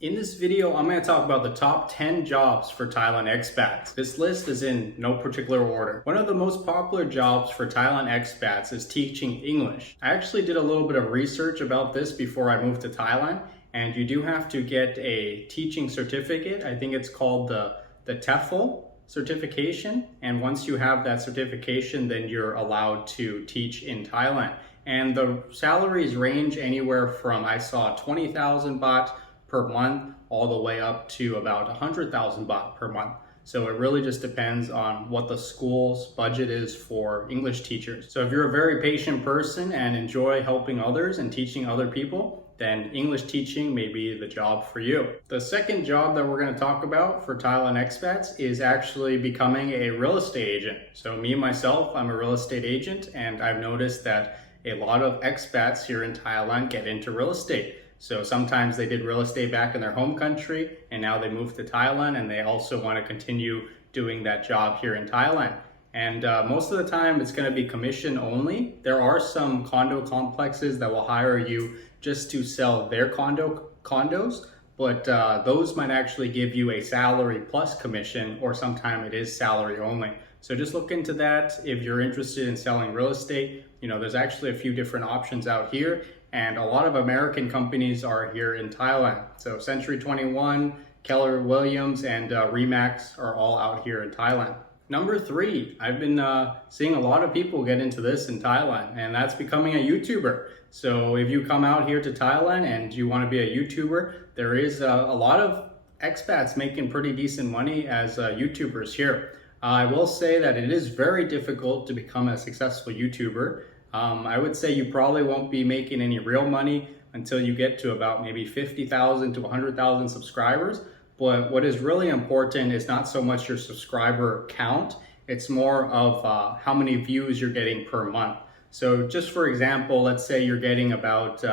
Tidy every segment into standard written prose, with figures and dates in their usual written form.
In this video, I'm going to talk about the top 10 jobs for Thailand expats. This list is in no particular order. One of the most popular jobs for Thailand expats is teaching English. I actually did a little bit of research about this before I moved to Thailand, and you do have to get a teaching certificate. I think it's called the TEFL certification, and once you have that certification, then you're allowed to teach in Thailand. And the salaries range anywhere from, I saw 20,000 baht per month all the way up to about 100,000 baht per month. So it really just depends on what the school's budget is for English teachers. So if you're a very patient person and enjoy helping others and teaching other people, then English teaching may be the job for you. The second job that we're going to talk about for Thailand expats is actually becoming a real estate agent. So me myself, I'm a real estate agent, and I've noticed that a lot of expats here in Thailand get into real estate. So sometimes they did real estate back in their home country and now they moved to Thailand, and they also want to continue doing that job here in Thailand. And most of the time it's going to be commission only. There are some condo complexes that will hire you just to sell their condos, but those might actually give you a salary plus commission, or sometimes it is salary only. So just look into that if you're interested in selling real estate. You know, there's actually a few different options out here, and a lot of American companies are here in Thailand. So Century 21, Keller Williams, and Remax are all out here in Thailand. Number 3, I've been seeing a lot of people get into this in Thailand, and that's becoming a YouTuber. So if you come out here to Thailand and you want to be a YouTuber, there is a lot of expats making pretty decent money as YouTubers here. I will say that it is very difficult to become a successful YouTuber. I would say you probably won't be making any real money until you get to about maybe 50,000 to 100,000 subscribers. But what is really important is not so much your subscriber count, it's more of how many views you're getting per month. So just for example, let's say you're getting about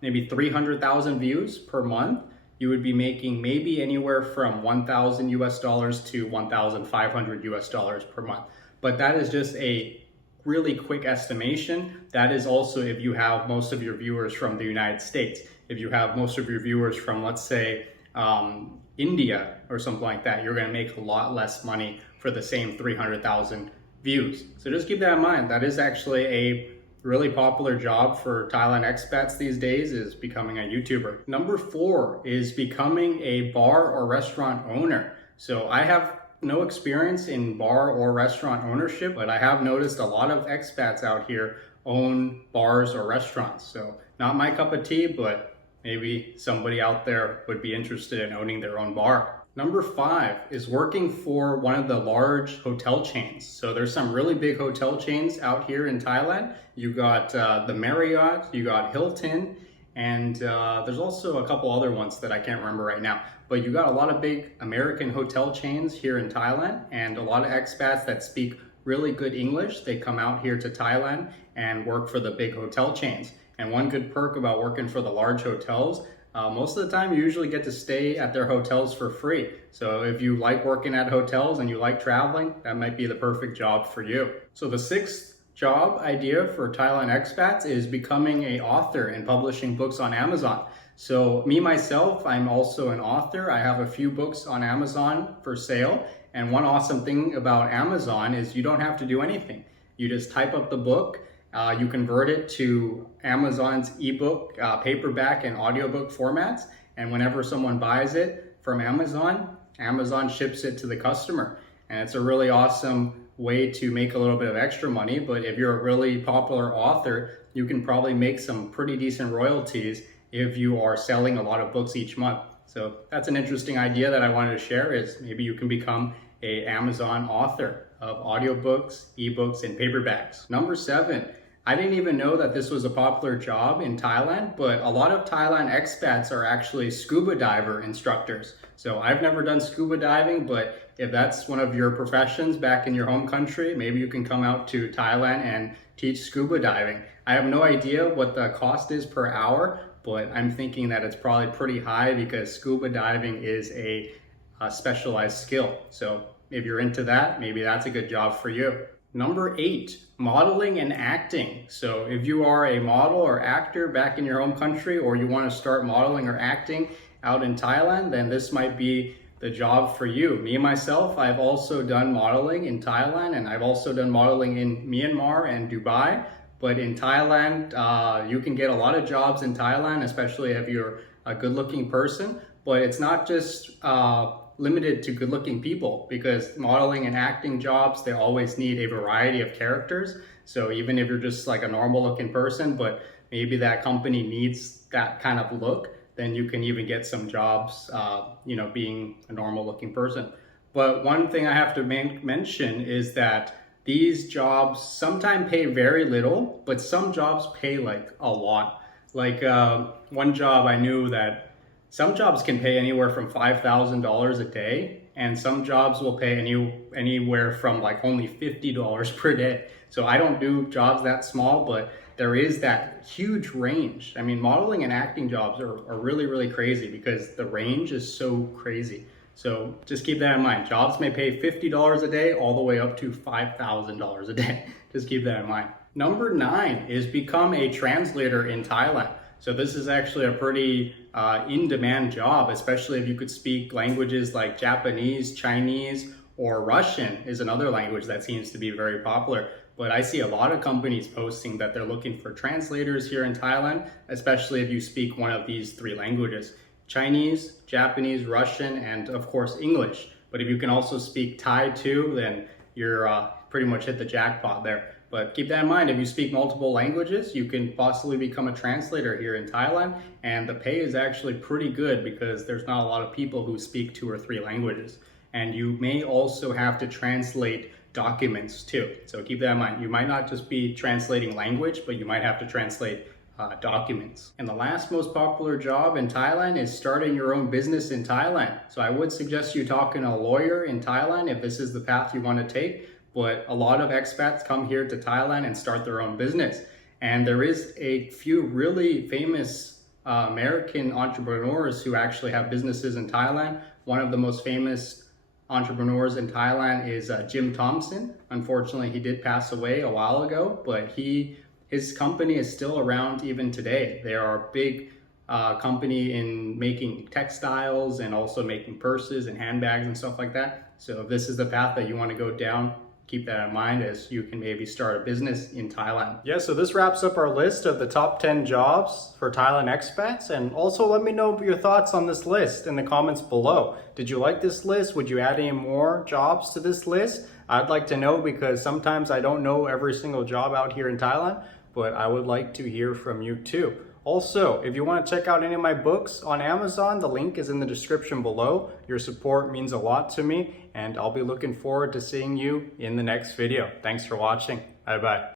maybe 300,000 views per month. You would be making maybe anywhere from 1,000 US dollars to 1,500 US dollars per month. But that is just a really quick estimation. That is also if you have most of your viewers from the United States. If you have most of your viewers from, let's say, India or something like that, you're going to make a lot less money for the same 300,000 views. So just keep that in mind. That is actually a really popular job for Thailand expats these days, is becoming a YouTuber. Number 4 is becoming a bar or restaurant owner. So I have no experience in bar or restaurant ownership, but I have noticed a lot of expats out here own bars or restaurants. So not my cup of tea, but maybe somebody out there would be interested in owning their own bar. Number 5 is working for one of the large hotel chains. So there's some really big hotel chains out here in Thailand. You got the Marriott, you got Hilton, and there's also a couple other ones that I can't remember right now. But you got a lot of big American hotel chains here in Thailand, and a lot of expats that speak really good English, they come out here to Thailand and work for the big hotel chains. And one good perk about working for the large hotels, most of the time you usually get to stay at their hotels for free. So if you like working at hotels and you like traveling, that might be the perfect job for you. So the 6th job idea for Thailand expats is becoming an author and publishing books on Amazon. So me myself, I'm also an author. I have a few books on Amazon for sale. And one awesome thing about Amazon is you don't have to do anything. You just type up the book. You convert it to Amazon's ebook, paperback, and audiobook formats. And whenever someone buys it from Amazon, Amazon ships it to the customer. And it's a really awesome way to make a little bit of extra money. But if you're a really popular author, you can probably make some pretty decent royalties if you are selling a lot of books each month. So that's an interesting idea that I wanted to share, is maybe you can become an Amazon author of audiobooks, ebooks, and paperbacks. Number 7. I didn't even know that this was a popular job in Thailand, but a lot of Thailand expats are actually scuba diver instructors. So I've never done scuba diving, but if that's one of your professions back in your home country, maybe you can come out to Thailand and teach scuba diving. I have no idea what the cost is per hour, but I'm thinking that it's probably pretty high because scuba diving is a specialized skill. So if you're into that, maybe that's a good job for you. Number 8, modeling and acting. So if you are a model or actor back in your home country, or you want to start modeling or acting out in Thailand, then this might be the job for you. Me myself, I've also done modeling in Thailand, and I've also done modeling in Myanmar and Dubai. But in Thailand, you can get a lot of jobs in Thailand, especially if you're a good-looking person. But it's not just limited to good-looking people, because modeling and acting jobs, they always need a variety of characters. So even if you're just like a normal-looking person, but maybe that company needs that kind of look, then you can even get some jobs, being a normal-looking person. But one thing I have to mention is that these jobs sometimes pay very little, but some jobs pay like a lot. Like one job I knew that some jobs can pay anywhere from $5,000 a day, and some jobs will pay anywhere from like only $50 per day. So I don't do jobs that small, but there is that huge range. I mean, modeling and acting jobs are really, really crazy because the range is so crazy. So just keep that in mind. Jobs may pay $50 a day all the way up to $5,000 a day. Just keep that in mind. Number 9 is become a translator in Thailand. So this is actually a pretty in-demand job, especially if you could speak languages like Japanese, Chinese, or Russian is another language that seems to be very popular. But I see a lot of companies posting that they're looking for translators here in Thailand, especially if you speak one of these 3 languages: Chinese, Japanese, Russian, and of course English. But if you can also speak Thai too, then you're pretty much hit the jackpot there. But keep that in mind, if you speak multiple languages, you can possibly become a translator here in Thailand, and the pay is actually pretty good because there's not a lot of people who speak 2 or 3 languages. And you may also have to translate documents too. So keep that in mind. You might not just be translating language, but you might have to translate documents. And the last most popular job in Thailand is starting your own business in Thailand. So I would suggest you talking to a lawyer in Thailand if this is the path you want to take. But a lot of expats come here to Thailand and start their own business. And there is a few really famous American entrepreneurs who actually have businesses in Thailand. One of the most famous entrepreneurs in Thailand is Jim Thompson. Unfortunately, he did pass away a while ago, but his company is still around even today. They are a big company in making textiles and also making purses and handbags and stuff like that. So if this is the path that you want to go down, keep that in mind as you can maybe start a business in Thailand. Yeah, so this wraps up our list of the top 10 jobs for Thailand expats. And also let me know your thoughts on this list in the comments below. Did you like this list? Would you add any more jobs to this list? I'd like to know because sometimes I don't know every single job out here in Thailand, but I would like to hear from you too. Also, if you want to check out any of my books on Amazon, the link is in the description below. Your support means a lot to me, and I'll be looking forward to seeing you in the next video. Thanks for watching. Bye-bye.